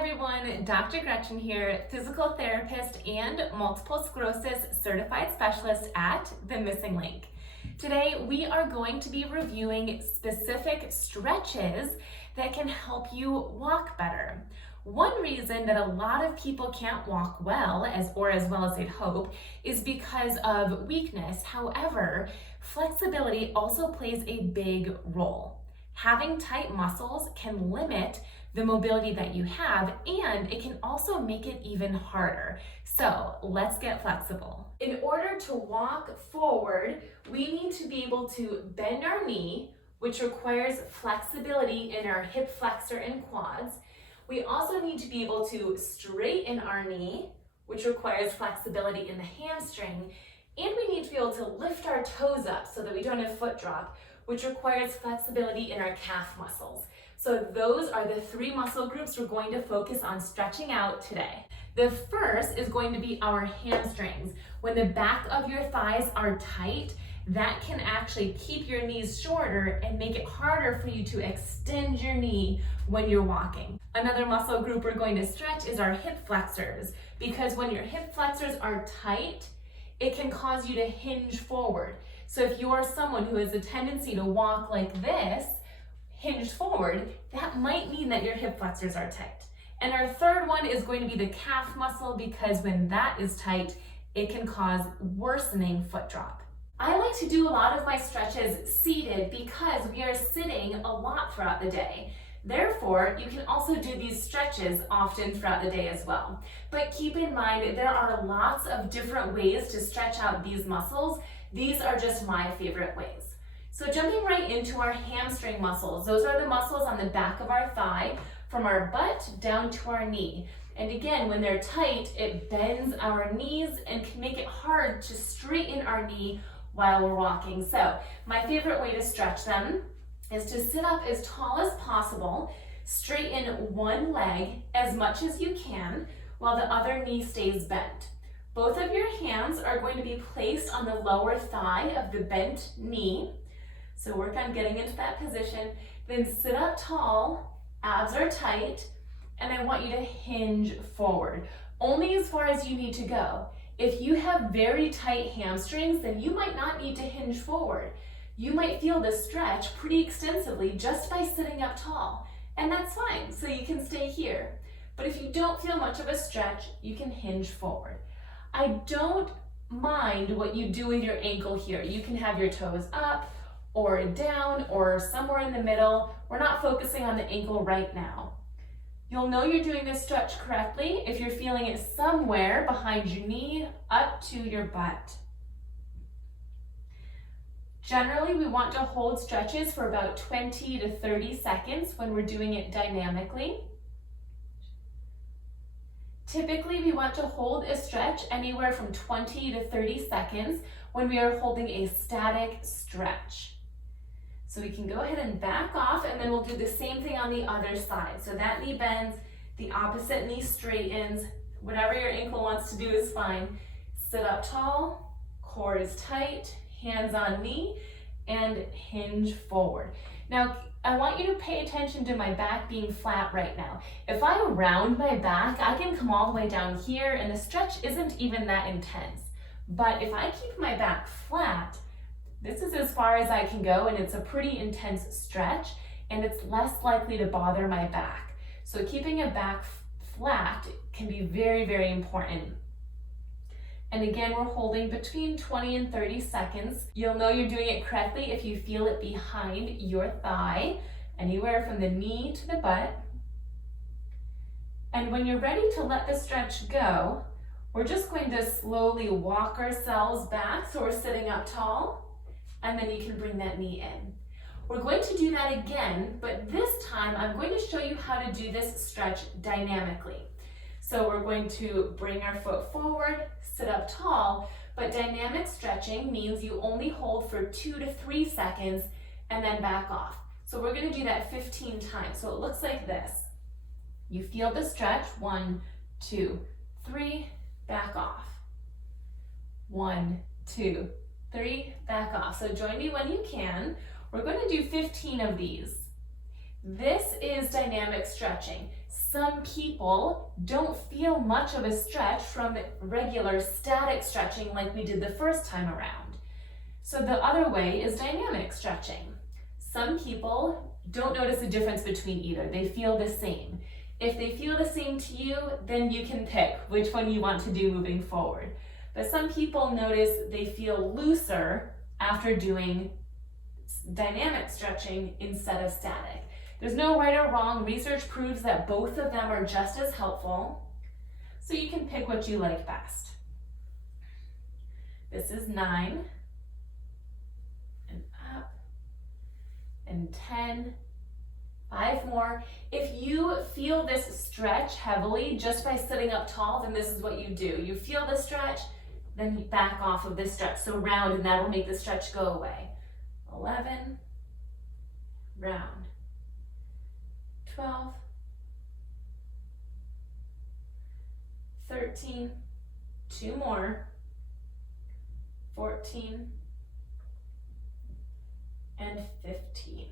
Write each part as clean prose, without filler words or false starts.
everyone, Dr. Gretchen here, physical therapist and multiple sclerosis certified specialist at the MSing link. Today we are going to be reviewing specific stretches that can help you walk better. One reason that a lot of people can't walk well, as well as they'd hope, is because of weakness. However, flexibility also plays a big role. Having tight muscles can limit the mobility that you have, and it can also make it even harder. So let's get flexible. In order to walk forward, we need to be able to bend our knee, which requires flexibility in our hip flexor and quads. We also need to be able to straighten our knee, which requires flexibility in the hamstring. And we need to be able to lift our toes up so that we don't have foot drop, which requires flexibility in our calf muscles. So those are the three muscle groups we're going to focus on stretching out today. The first is going to be our hamstrings. When the back of your thighs are tight, that can actually keep your knees shorter and make it harder for you to extend your knee when you're walking. Another muscle group we're going to stretch is our hip flexors, because when your hip flexors are tight, it can cause you to hinge forward. So if you're someone who has a tendency to walk like this, hinged forward, that might mean that your hip flexors are tight. And our third one is going to be the calf muscle, because when that is tight, it can cause worsening foot drop. I like to do a lot of my stretches seated because we are sitting a lot throughout the day. Therefore, you can also do these stretches often throughout the day as well. But keep in mind, there are lots of different ways to stretch out these muscles. These are just my favorite ways. So jumping right into our hamstring muscles, those are the muscles on the back of our thigh from our butt down to our knee. And again, when they're tight, it bends our knees and can make it hard to straighten our knee while we're walking. So my favorite way to stretch them is to sit up as tall as possible, straighten one leg as much as you can while the other knee stays bent. Both of your hands are going to be placed on the lower thigh of the bent knee. So work on getting into that position. Then sit up tall, abs are tight, and I want you to hinge forward, only as far as you need to go. If you have very tight hamstrings, then you might not need to hinge forward. You might feel the stretch pretty extensively just by sitting up tall, and that's fine, so you can stay here. But if you don't feel much of a stretch, you can hinge forward. I don't mind what you do with your ankle here. You can have your toes up or down or somewhere in the middle. We're not focusing on the ankle right now. You'll know you're doing this stretch correctly if you're feeling it somewhere behind your knee up to your butt. Generally, we want to hold stretches for about 20 to 30 seconds when we're doing it dynamically. Typically, we want to hold a stretch anywhere from 20 to 30 seconds when we are holding a static stretch. So we can go ahead and back off, and then we'll do the same thing on the other side. So that knee bends, the opposite knee straightens. Whatever your ankle wants to do is fine. Sit up tall, core is tight, hands on knee, and hinge forward. Now, I want you to pay attention to my back being flat right now. If I round my back, I can come all the way down here, and the stretch isn't even that intense. But if I keep my back flat, this is as far as I can go, and it's a pretty intense stretch, and it's less likely to bother my back. So keeping a back flat can be very, very important. And again, we're holding between 20 and 30 seconds. You'll know you're doing it correctly if you feel it behind your thigh, anywhere from the knee to the butt. And when you're ready to let the stretch go, we're just going to slowly walk ourselves back so we're sitting up tall. And then you can bring that knee in. We're going to do that again, but this time I'm going to show you how to do this stretch dynamically. So we're going to bring our foot forward, sit up tall, but dynamic stretching means you only hold for 2 to 3 seconds and then back off. So we're going to do that 15 times. So it looks like this. You feel the stretch, 1, 2, 3, back off. 1, 2, 3, back off. So join me when you can. We're going to do 15 of these. This is dynamic stretching. Some people don't feel much of a stretch from regular static stretching like we did the first time around. So the other way is dynamic stretching. Some people don't notice a difference between either. They feel the same. If they feel the same to you, then you can pick which one you want to do moving forward. But some people notice they feel looser after doing dynamic stretching instead of static. There's no right or wrong. Research proves that both of them are just as helpful. So you can pick what you like best. This is 9. And up. And 10. 5 more. If you feel this stretch heavily just by sitting up tall, then this is what you do. You feel the stretch, then you back off of this stretch. So round, and that'll make the stretch go away. 11, round. 12, 13, 2 more, 14, and 15.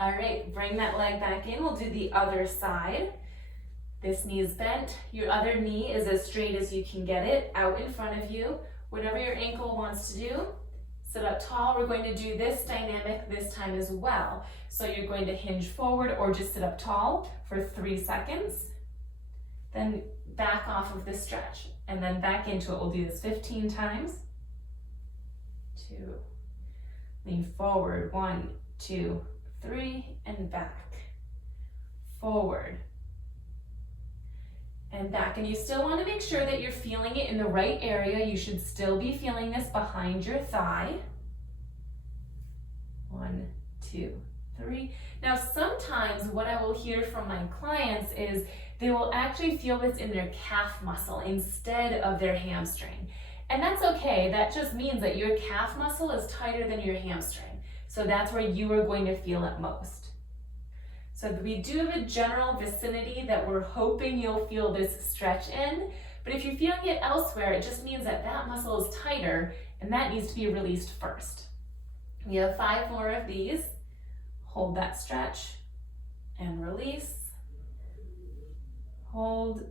All right, bring that leg back in. We'll do the other side. This knee is bent. Your other knee is as straight as you can get it, out in front of you. Whatever your ankle wants to do. Sit up tall. We're going to do this dynamic this time as well. So you're going to hinge forward or just sit up tall for 3 seconds. Then back off of the stretch and then back into it. We'll do this 15 times. 2, lean forward, 1, 2, 3, and back. Forward and back. And you still want to make sure that you're feeling it in the right area. You should still be feeling this behind your thigh. 1, 2, 3. Now sometimes what I will hear from my clients is they will actually feel this in their calf muscle instead of their hamstring. And that's okay. That just means that your calf muscle is tighter than your hamstring. So that's where you are going to feel it most. So we do have a general vicinity that we're hoping you'll feel this stretch in, but if you're feeling it elsewhere, it just means that that muscle is tighter and that needs to be released first. We have 5 more of these. Hold that stretch and release. Hold,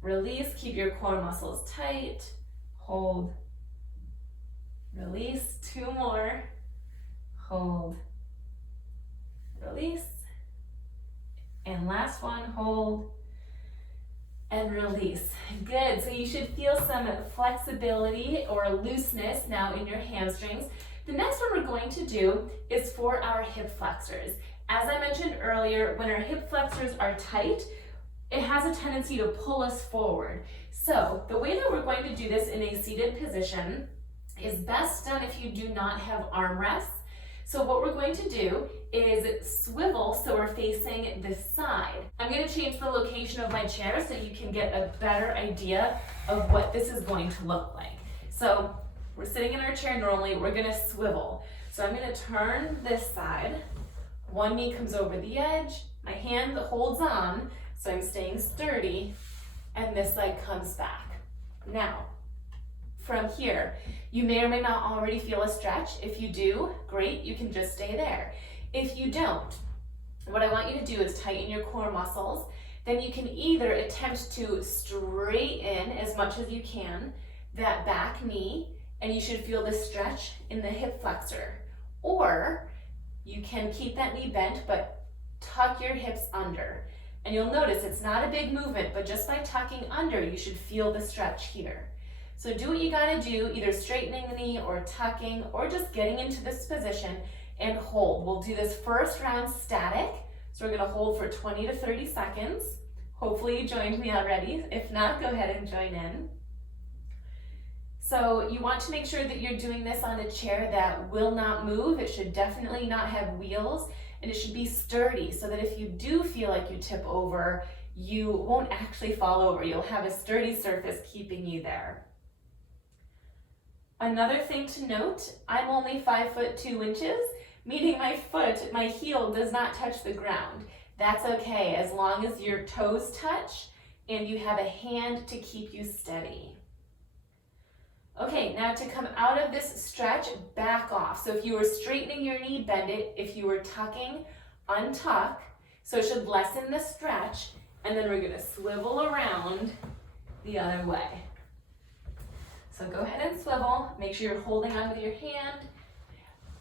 release, keep your core muscles tight. Hold, release, 2 more. Hold, release, and last one, hold, and release. Good, so you should feel some flexibility or looseness now in your hamstrings. The next one we're going to do is for our hip flexors. As I mentioned earlier, when our hip flexors are tight, it has a tendency to pull us forward. So the way that we're going to do this in a seated position is best done if you do not have armrests. So what we're going to do is swivel so we're facing this side. I'm going to change the location of my chair so you can get a better idea of what this is going to look like. So we're sitting in our chair normally, we're going to swivel. So I'm going to turn this side. One knee comes over the edge, my hand holds on, so I'm staying sturdy, and this leg comes back. Now, from here, you may or may not already feel a stretch. If you do, great, you can just stay there. If you don't, what I want you to do is tighten your core muscles. Then you can either attempt to straighten as much as you can that back knee, and you should feel the stretch in the hip flexor. Or you can keep that knee bent, but tuck your hips under. And you'll notice it's not a big movement, but just by tucking under, you should feel the stretch here. So do what you gotta do, either straightening the knee or tucking or just getting into this position and hold. We'll do this first round static. So we're gonna hold for 20 to 30 seconds. Hopefully you joined me already. If not, go ahead and join in. So you want to make sure that you're doing this on a chair that will not move. It should definitely not have wheels, and it should be sturdy so that if you do feel like you tip over, you won't actually fall over. You'll have a sturdy surface keeping you there. Another thing to note, I'm only 5 foot 2 inches, meaning my heel does not touch the ground. That's okay, as long as your toes touch and you have a hand to keep you steady. Okay, now to come out of this stretch, back off. So if you were straightening your knee, bend it. If you were tucking, untuck. So it should lessen the stretch, and then we're gonna swivel around the other way. So go ahead and swivel, make sure you're holding on with your hand,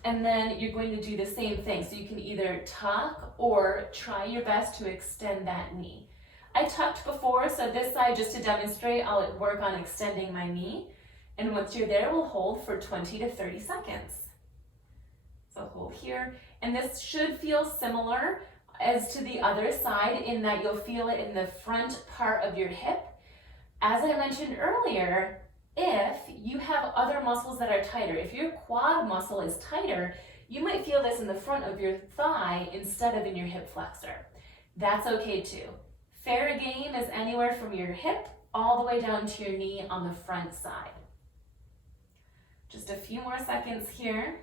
and then you're going to do the same thing. So you can either tuck or try your best to extend that knee. I tucked before, so this side, just to demonstrate, I'll work on extending my knee. And once you're there, we'll hold for 20 to 30 seconds. So hold here, and this should feel similar as to the other side in that you'll feel it in the front part of your hip. As I mentioned earlier, if you have other muscles that are tighter, if your quad muscle is tighter, you might feel this in the front of your thigh instead of in your hip flexor. That's okay too. Fair game is anywhere from your hip all the way down to your knee on the front side. Just a few more seconds here.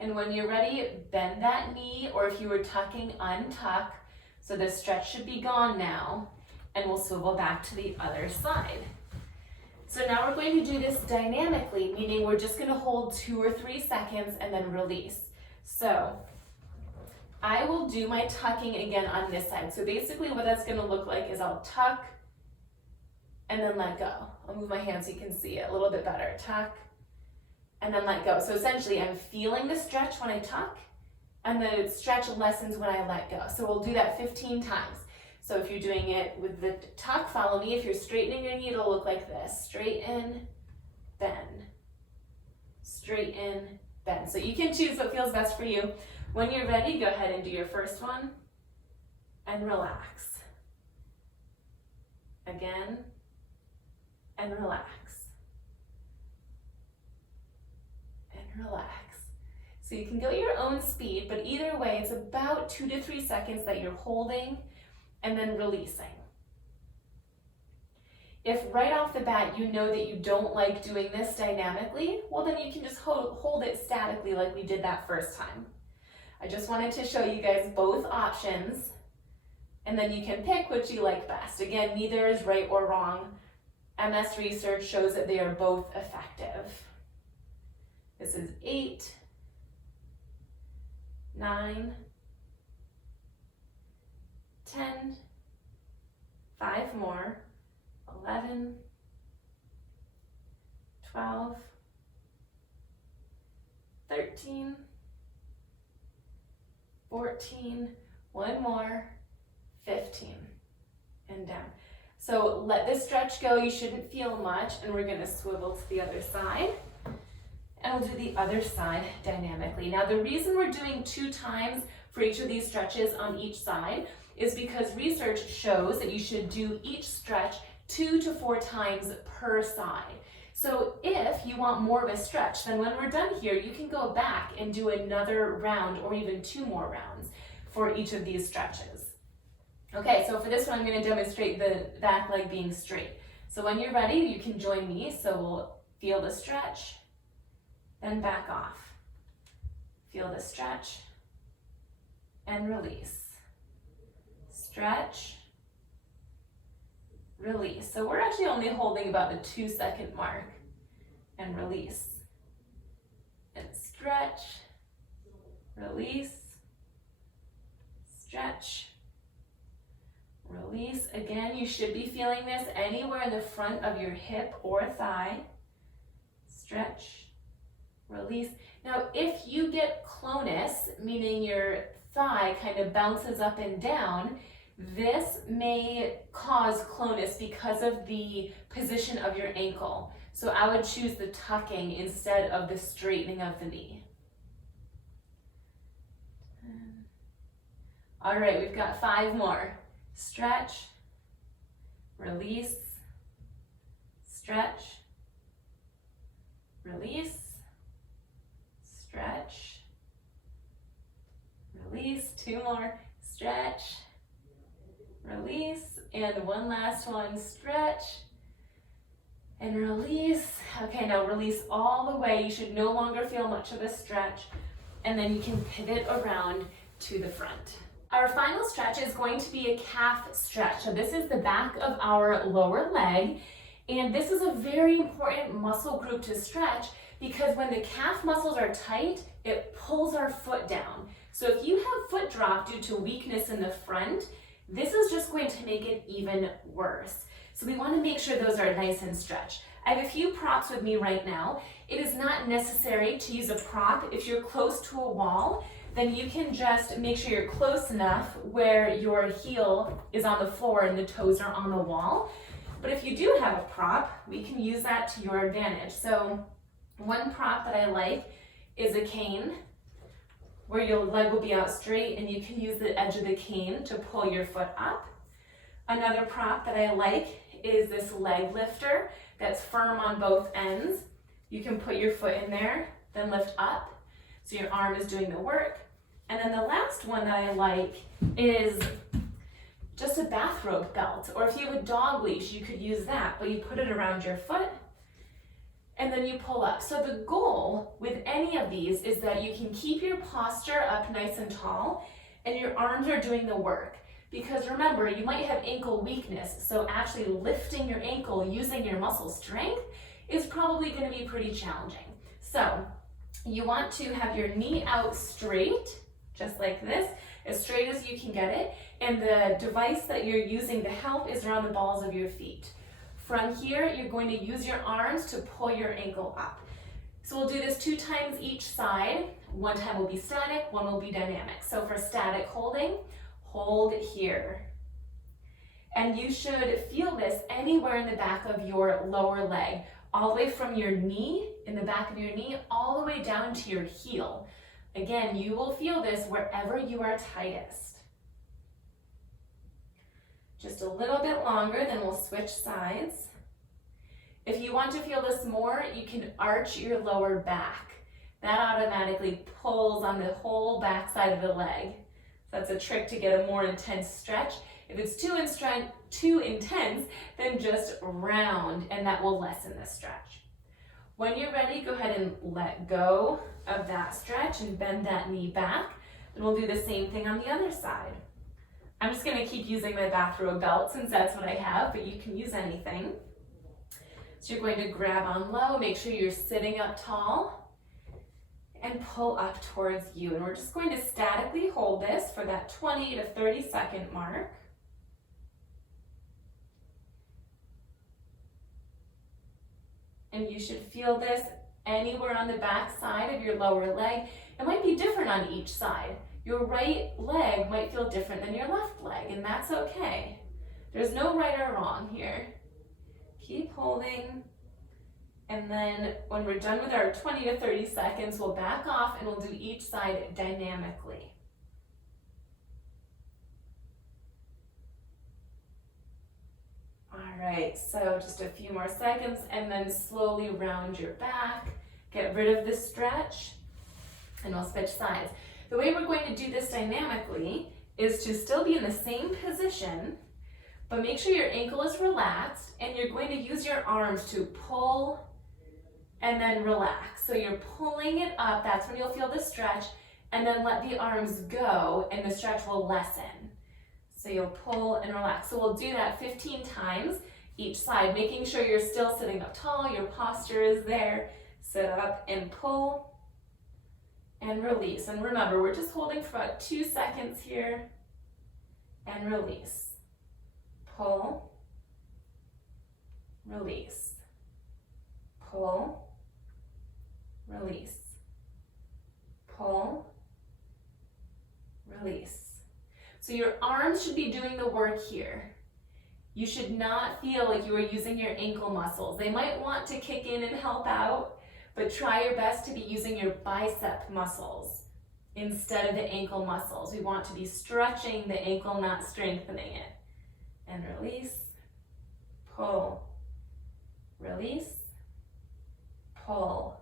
And when you're ready, bend that knee, or if you were tucking, untuck. So the stretch should be gone now, and we'll swivel back to the other side. So now we're going to do this dynamically, meaning we're just going to hold 2 or 3 seconds and then release. So I will do my tucking again on this side. So basically what that's going to look like is I'll tuck and then let go. I'll move my hand so you can see it a little bit better. Tuck and then let go. So essentially I'm feeling the stretch when I tuck, and the stretch lessens when I let go. So we'll do that 15 times. So if you're doing it with the tuck, follow me. If you're straightening your knee, it'll look like this. Straighten, bend. Straighten, bend. So you can choose what feels best for you. When you're ready, go ahead and do your first one and relax. Again, and relax. And relax. So you can go at your own speed, but either way, it's about 2 to 3 seconds that you're holding and then releasing. If right off the bat you know that you don't like doing this dynamically, well then you can just hold it statically like we did that first time. I just wanted to show you guys both options, and then you can pick which you like best. Again, neither is right or wrong. MS research shows that they are both effective. This is 8, 9, 10, 5 more, 11, 12, 13, 14, 1 more, 15, and down. So let this stretch go, you shouldn't feel much, and we're gonna swivel to the other side, and we'll do the other side dynamically. Now the reason we're doing 2 times for each of these stretches on each side is because research shows that you should do each stretch 2 to 4 times per side. So if you want more of a stretch, then when we're done here, you can go back and do another round or even 2 more rounds for each of these stretches. Okay, so for this one, I'm going to demonstrate the back leg being straight. So when you're ready, you can join me. So we'll feel the stretch, then back off. Feel the stretch and release. Stretch, release. So we're actually only holding about the 2-second mark, and release. And stretch, release, stretch, release. Again, you should be feeling this anywhere in the front of your hip or thigh. Stretch, release. Now, if you get clonus, meaning your thigh kind of bounces up and down, this may cause clonus because of the position of your ankle. So I would choose the tucking instead of the straightening of the knee. All right, we've got 5 more. Stretch, release, stretch, release, stretch, release. 2 more. Stretch, release, and 1 last one. Stretch and release. Okay, now release all the way. You should no longer feel much of a stretch, and then you can pivot around to the front. Our final stretch is going to be a calf stretch. So this is the back of our lower leg, and this is a very important muscle group to stretch because when the calf muscles are tight, it pulls our foot down. So if you have foot drop due to weakness in the front, this is just going to make it even worse. So we want to make sure those are nice and stretched. I have a few props with me right now. It is not necessary to use a prop. If you're close to a wall, then you can just make sure you're close enough where your heel is on the floor and the toes are on the wall. But if you do have a prop, we can use that to your advantage. So one prop that I like is a cane, where your leg will be out straight and you can use the edge of the cane to pull your foot up. Another prop that I like is this leg lifter that's firm on both ends. You can put your foot in there, then lift up, so your arm is doing the work. And then the last one that I like is just a bathrobe belt, or if you have a dog leash, you could use that, but you put it around your foot and then you pull up. So the goal with any of these is that you can keep your posture up nice and tall and your arms are doing the work. Because remember, you might have ankle weakness, so actually lifting your ankle using your muscle strength is probably going to be pretty challenging. So you want to have your knee out straight, just like this, as straight as you can get it, and the device that you're using to help is around the balls of your feet. From here, you're going to use your arms to pull your ankle up. So we'll do this 2 times each side. One time will be static, one will be dynamic. So for static holding, hold here. And you should feel this anywhere in the back of your lower leg, all the way from your knee, in the back of your knee, all the way down to your heel. Again, you will feel this wherever you are tightest. Just a little bit longer, then we'll switch sides. If you want to feel this more, you can arch your lower back. That automatically pulls on the whole back side of the leg. So that's a trick to get a more intense stretch. If it's too intense, then just round, and that will lessen the stretch. When you're ready, go ahead and let go of that stretch and bend that knee back. Then we'll do the same thing on the other side. I'm just going to keep using my bathrobe belt since that's what I have, but you can use anything. So you're going to grab on low, make sure you're sitting up tall, and pull up towards you. And we're just going to statically hold this for that 20 to 30 second mark. And you should feel this anywhere on the back side of your lower leg. It might be different on each side. Your right leg might feel different than your left leg, and that's okay. There's no right or wrong here. Keep holding, and then when we're done with our 20 to 30 seconds, we'll back off and we'll do each side dynamically. All right, so just a few more seconds, and then slowly round your back, get rid of the stretch, and we'll switch sides. The way we're going to do this dynamically is to still be in the same position, but make sure your ankle is relaxed, and you're going to use your arms to pull and then relax. So you're pulling it up, that's when you'll feel the stretch, and then let the arms go, and the stretch will lessen. So you'll pull and relax. So we'll do that 15 times each side, making sure you're still sitting up tall, your posture is there. Sit up and pull and release. And remember, we're just holding for about 2 seconds here and release. Pull, release, pull, release, pull, release. So your arms should be doing the work here. You should not feel like you are using your ankle muscles. They might want to kick in and help out, but try your best to be using your bicep muscles instead of the ankle muscles. We want to be stretching the ankle, not strengthening it. And release, pull, release, pull,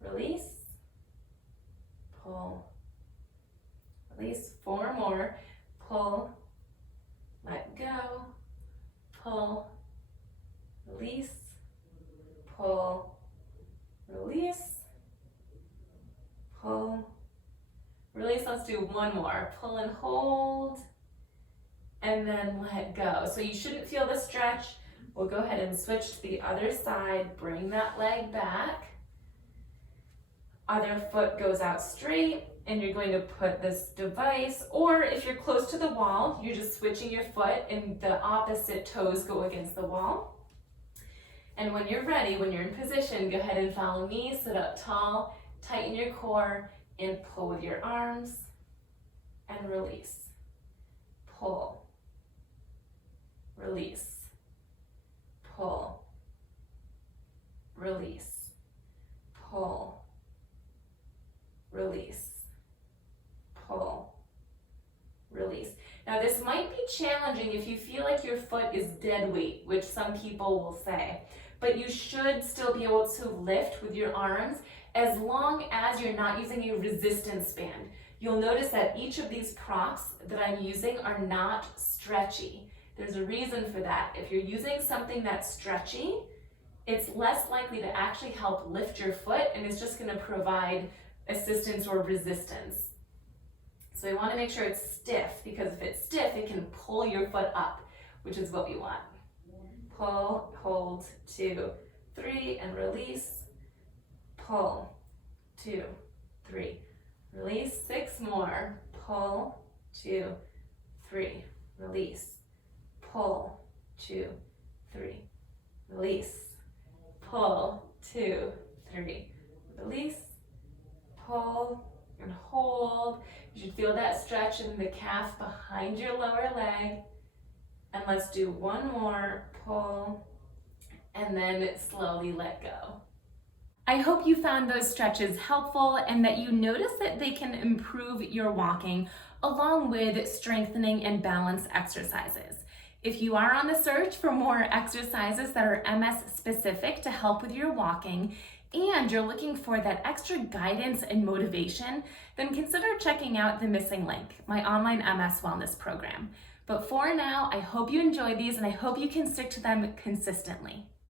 release, pull, release. 4 more. Pull, let go, pull, release, pull, release, pull, release. Let's do 1 more. Pull and hold, and then let go. So you shouldn't feel the stretch. We'll go ahead and switch to the other side. Bring that leg back. Other foot goes out straight. and you're going to put this device, or if you're close to the wall, you're just switching your foot and the opposite toes go against the wall. And when you're ready, when you're in position, go ahead and follow me. Sit up tall, tighten your core, and pull with your arms, and release. Pull, release, pull, release, pull, release, pull, release. Now this might be challenging if you feel like your foot is dead weight, which some people will say, but you should still be able to lift with your arms as long as you're not using a resistance band. You'll notice that each of these props that I'm using are not stretchy. There's a reason for that. If you're using something that's stretchy, it's less likely to actually help lift your foot, and it's just going to provide assistance or resistance. So you want to make sure it's stiff, because if it's stiff, it can pull your foot up, which is what we want. Pull, hold, 2, 3, and release. Pull, 2, 3, release. 6 more. Pull, 2, 3, release. Pull, 2, 3, release. Pull, 2, 3, release. Pull and hold. You should feel that stretch in the calf behind your lower leg. And let's do one more. Pull, and then slowly let go. I hope you found those stretches helpful and that you notice that they can improve your walking along with strengthening and balance exercises. If you are on the search for more exercises that are MS specific to help with your walking, and you're looking for that extra guidance and motivation, then consider checking out the MSing link, my online MS wellness program. But for now, I hope you enjoy these and I hope you can stick to them consistently.